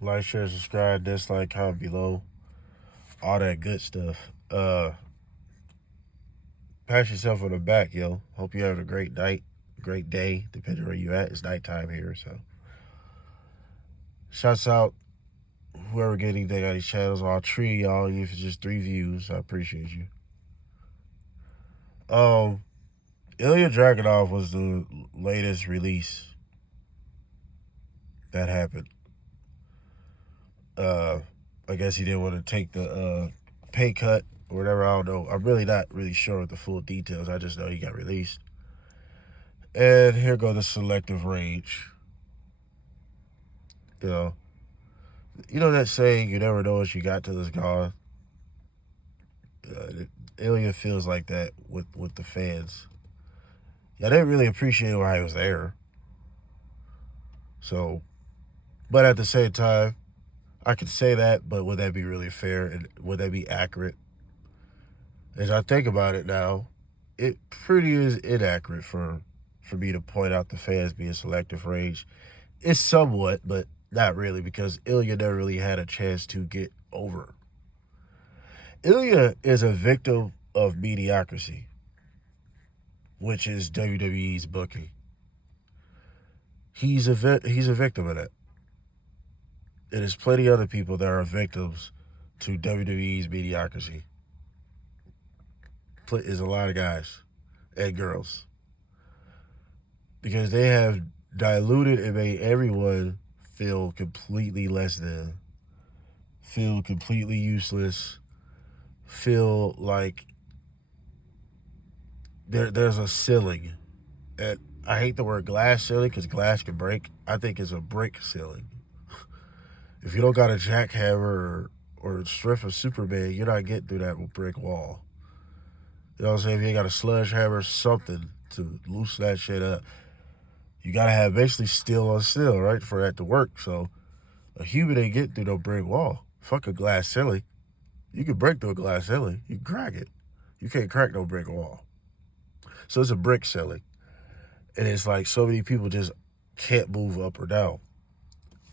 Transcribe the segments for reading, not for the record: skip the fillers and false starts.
Like, share, subscribe, dislike, comment below. All that good stuff. Pat yourself on the back, yo. Hope you have a great night, great day, depending where you at. It's nighttime here, so. Shouts out whoever get anything on these channels. I'll treat y'all, even if it's just 3 views. I appreciate you. Ilja Dragunov was the latest release that happened. I guess he didn't want to take the pay cut or whatever. I don't know. I'm really not really sure of the full details. I just know he got released. And here go the selective rage. You know that saying, you never know what you got till it's gone? Ilja feels like that with the fans. I didn't really appreciate why he was there. So, but at the same time, I could say that, but would that be really fair? And would that be accurate? As I think about it now, it pretty is inaccurate for me to point out the fans being selective rage. It's somewhat, but not really, because Ilja never really had a chance to get over. Ilja is a victim of mediocrity, which is WWE's booking. He's a victim of that. And there's plenty of other people that are victims to WWE's mediocrity. There's a lot of guys and girls, because they have diluted and made everyone feel completely less than, feel completely useless, feel like there's a ceiling. And I hate the word glass ceiling, because glass can break. I think it's a brick ceiling. If you don't got a jackhammer or a strength of Superman, you're not getting through that brick wall. You know what I'm saying? If you ain't got a sledgehammer, something to loosen that shit up. You gotta have basically steel on steel, right, for that to work. So a human ain't getting through no brick wall. Fuck a glass ceiling. You can break through a glass ceiling. You can crack it. You can't crack no brick wall. So it's a brick ceiling. And it's like so many people just can't move up or down.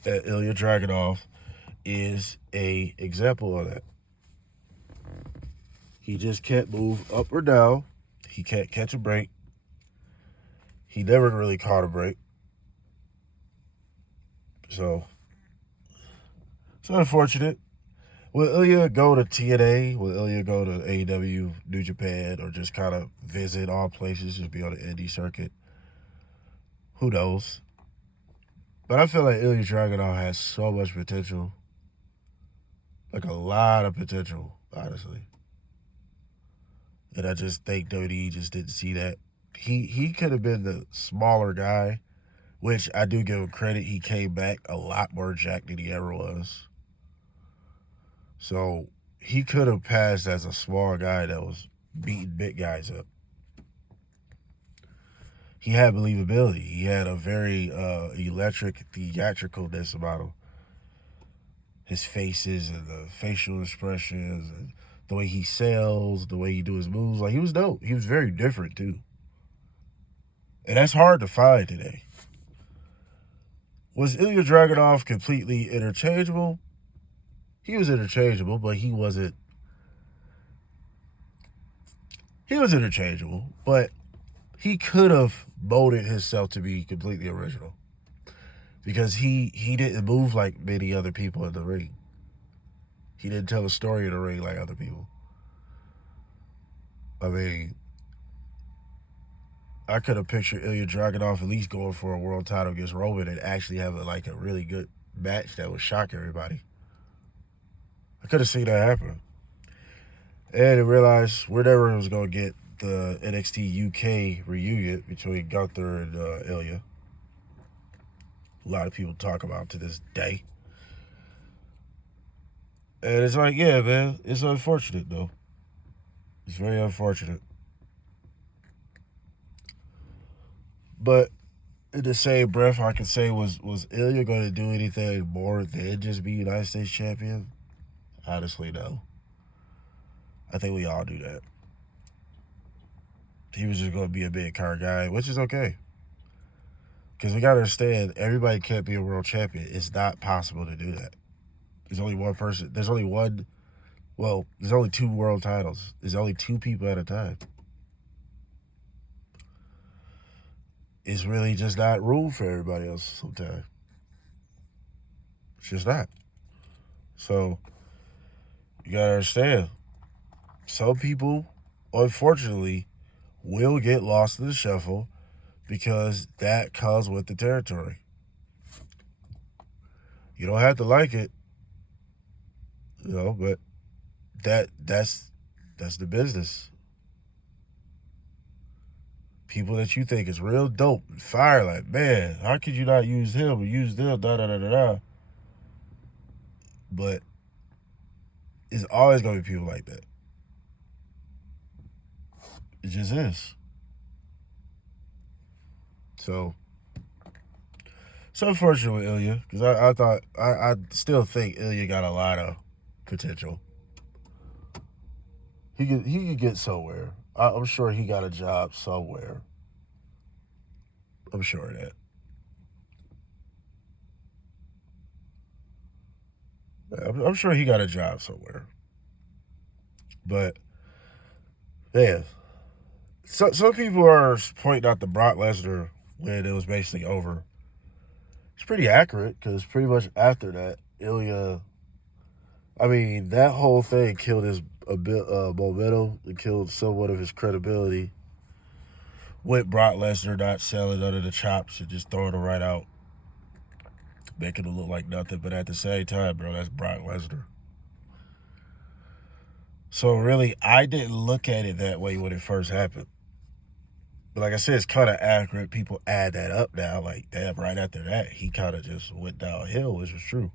And Ilja Dragunov is a example of that. He just can't move up or down. He can't catch a break. He never really caught a break. So it's unfortunate. Will Ilja go to TNA? Will Ilja go to AEW, New Japan, or just kind of visit all places, just be on the indie circuit? Who knows? But I feel like Ilja Dragunov has so much potential. Like a lot of potential, honestly. And I just think WWE just didn't see that. He could have been the smaller guy, which I do give him credit. He came back a lot more jacked than he ever was. So he could have passed as a small guy that was beating big guys up. He had believability. He had a very electric theatricalness about him. His faces and the facial expressions and the way he sells, the way he do his moves. Like, he was dope. He was very different, too. And that's hard to find today. Was Ilja Dragunov completely interchangeable? He was interchangeable, but he wasn't. He was interchangeable, but he could have molded himself to be completely original, because he didn't move like many other people in the ring. He didn't tell a story in the ring like other people. I mean, I could have pictured Ilja Dragunov at least going for a world title against Roman and actually having like a really good match that would shock everybody. I could have seen that happen. And I realized we're never was going to get the NXT UK reunion between Gunther and Ilja. A lot of people talk about to this day. And it's like, yeah, man, it's unfortunate, though. It's very unfortunate. But in the same breath, I could say, was Ilja going to do anything more than just be United States champion? Honestly, no. I think we all do that. He was just going to be a big car guy, which is okay. Because we got to understand, everybody can't be a world champion. It's not possible to do that. There's only one person. There's only one. Well, there's only 2 world titles. There's only 2 people at a time. It's really just not room for everybody else sometimes. It's just not. So, you got to understand, some people, unfortunately, will get lost in the shuffle because that comes with the territory. You don't have to like it, but that's the business. People that you think is real dope, fire, like, man, how could you not use him or use them, da da da da da. But it's always gonna be people like that. It just is. So it's unfortunate with Ilja, because I still think Ilja got a lot of potential. He could get somewhere. I'm sure he got a job somewhere. I'm sure of that. I'm sure he got a job somewhere. But man, some people are pointing out the Brock Lesnar when it was basically over. It's pretty accurate because pretty much after that, Ilja, I mean, that whole thing killed his momentum. It killed somewhat of his credibility. With Brock Lesnar not selling under the chops and just throwing him right out, making it look like nothing. But at the same time, bro, that's Brock Lesnar. So really, I didn't look at it that way when it first happened. But like I said, it's kind of accurate. People add that up now. Like, damn, right after that, he kind of just went downhill, which was true.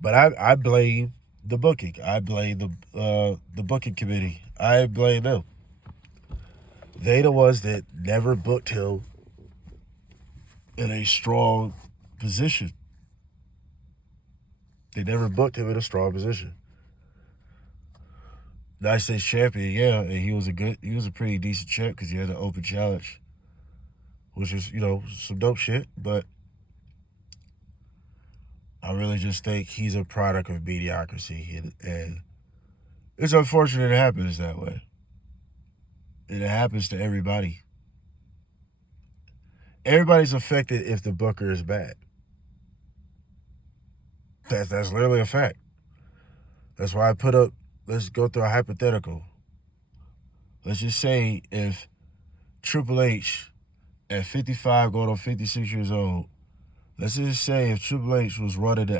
But I blame the booking. I blame the booking committee. I blame them. They the ones that never booked him in a strong position. They never booked him in a strong position. United States champion, yeah, and he was a pretty decent champ because he had an open challenge, which is, some dope shit. But I really just think he's a product of mediocrity, and it's unfortunate it happens that way. And it happens to everybody. Everybody's affected if the booker is bad. That's literally a fact. That's why I put up, let's go through a hypothetical. Let's just say if Triple H at 55 going on 56 years old, let's just say if Triple H was running in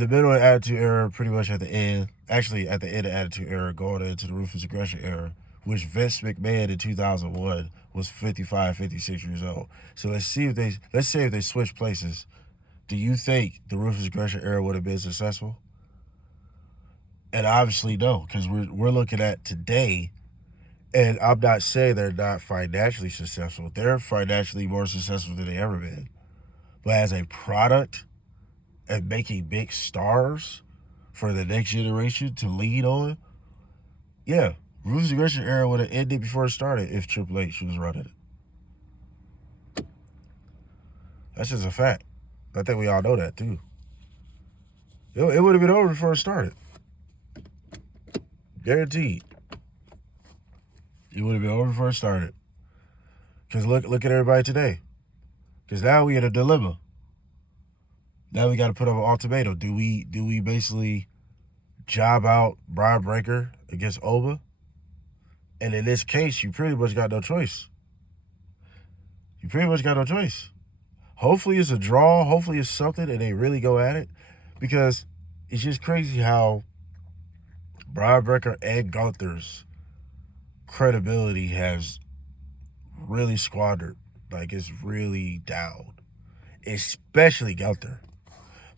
the middle of the Attitude Era, pretty much at the end of the Attitude Era, going into the Ruthless Aggression Era, which Vince McMahon in 2001 was 55, 56 years old. So let's say if they switch places, do you think the Ruthless Aggression Era would have been successful? And obviously no, because we're looking at today, and I'm not saying they're not financially successful. They're financially more successful than they ever been. But as a product and making big stars for the next generation to lead on, yeah, Ruthless Aggression Era would have ended before it started if Triple H was running it. That's just a fact. I think we all know that too. It would have been over before it started. Guaranteed. It would have been over before it started. Because look at everybody today. Because now we in a dilemma. Now we got to put up an ultimatum. Do we basically job out Brian Breaker against Oba? And in this case, you pretty much got no choice. You pretty much got no choice. Hopefully it's a draw. Hopefully it's something and they really go at it. Because it's just crazy how Brian Breaker and Gunther's credibility has really squandered. Like, it's really down. Especially Gunther.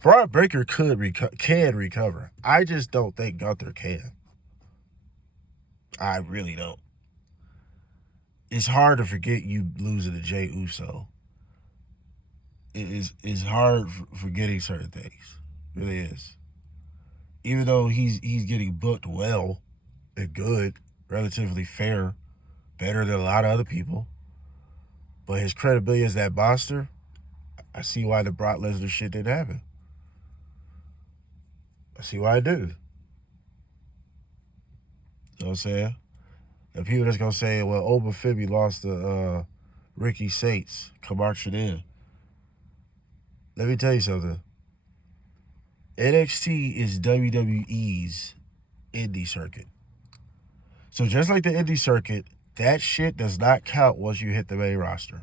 Brian Breaker can recover. I just don't think Gunther can. I really don't. It's hard to forget you losing to Jey Uso. It's hard forgetting certain things. It really is. Even though he's getting booked well and good, relatively fair better than a lot of other people. But his credibility as that monster, I see why the Brock Lesnar shit didn't happen. I see why it didn't. You know what I'm saying? And people that's going to say, well, Oba Fibby lost to Ricky Saints. Come marching in. Let me tell you something. NXT is WWE's indie circuit. So just like the indie circuit, that shit does not count once you hit the main roster.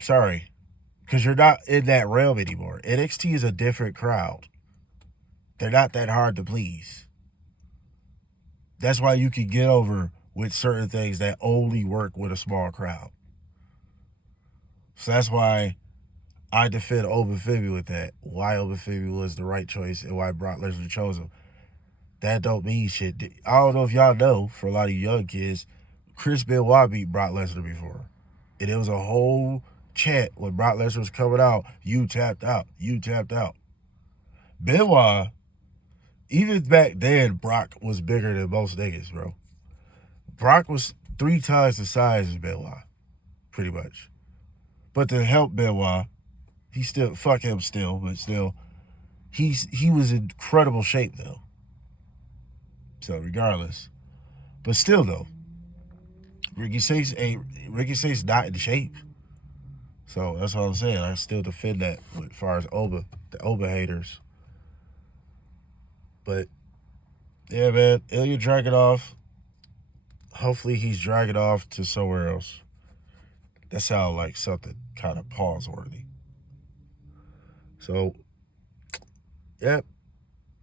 Sorry. Because you're not in that realm anymore. NXT is a different crowd. They're not that hard to please. That's why you can get over with certain things that only work with a small crowd. So that's why I defend Oba Fibby with that. Why Oba Fibby was the right choice and why Brock Lesnar chose him. That don't mean shit. I don't know if y'all know, for a lot of you young kids, Chris Benoit beat Brock Lesnar before. And it was a whole chant when Brock Lesnar was coming out, you tapped out, you tapped out. Benoit, even back then, Brock was bigger than most niggas, bro. Brock was 3 times the size as Benoit, pretty much. But to help Benoit, he still, fuck him still, but still, he was in incredible shape, though. So regardless. But still, though, Ricky Saints not in shape. So that's what I'm saying. I still defend that as far as Oba, the Oba haters. But, yeah, man, Ilja Draginov, hopefully he's dragging off to somewhere else. That sounds like something kind of pause-worthy. So, yep,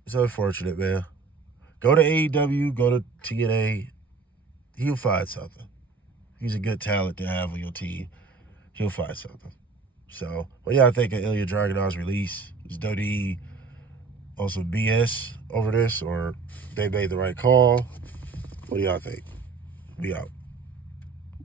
it's unfortunate, man. Go to AEW, go to TNA. He'll find something. He's a good talent to have on your team. He'll find something. So, what do y'all think of Ilja Draginov's release? Is WWE on some BS over this, or they made the right call? What do y'all think? Be out.